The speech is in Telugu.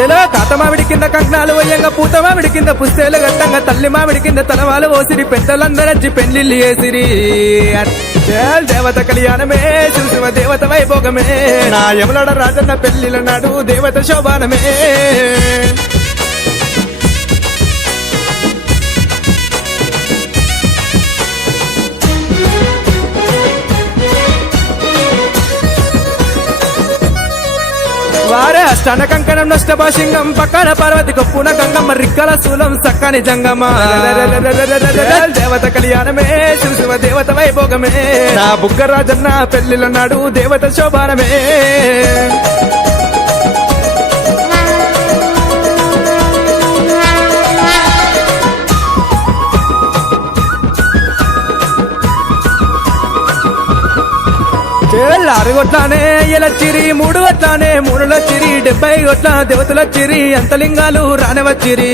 చెలో కాత మామిడి కింద కంకణాలు వయ్యంగా పూత మామిడి కింద పుస్తేలు గట్టంగా తల్లి మామిడి కింద తలవాలు ఓసిరి పెద్దలందరచ్చి పెళ్లిళ్ళు చేసిరి అచ్చల్ దేవత కళ్యాణమే శివ దేవత వైభోగమే నా యమలడ రాజన్న పెళ్లిల నాడు దేవత శోభానమే వారే అష్టాన కంకణం నష్టభాషింగం పక్కన పార్వతి కొప్పున గంగమ్మ రిక్కల శూలం సక్కని జంగమ్మ దేవత కళ్యాణమే శివ దేవత వైభోగమే నా బుగ్గరాజన్న పెళ్లిల నాడు దేవత శోభానమే ఆరు గొట్లానే ఎలచ్చిరి 3 గొట్లానే 3 లచ్చిరి 70 గొట్ల దేవతలచ్చిరి అంతలింగాలు రానవచ్చిరి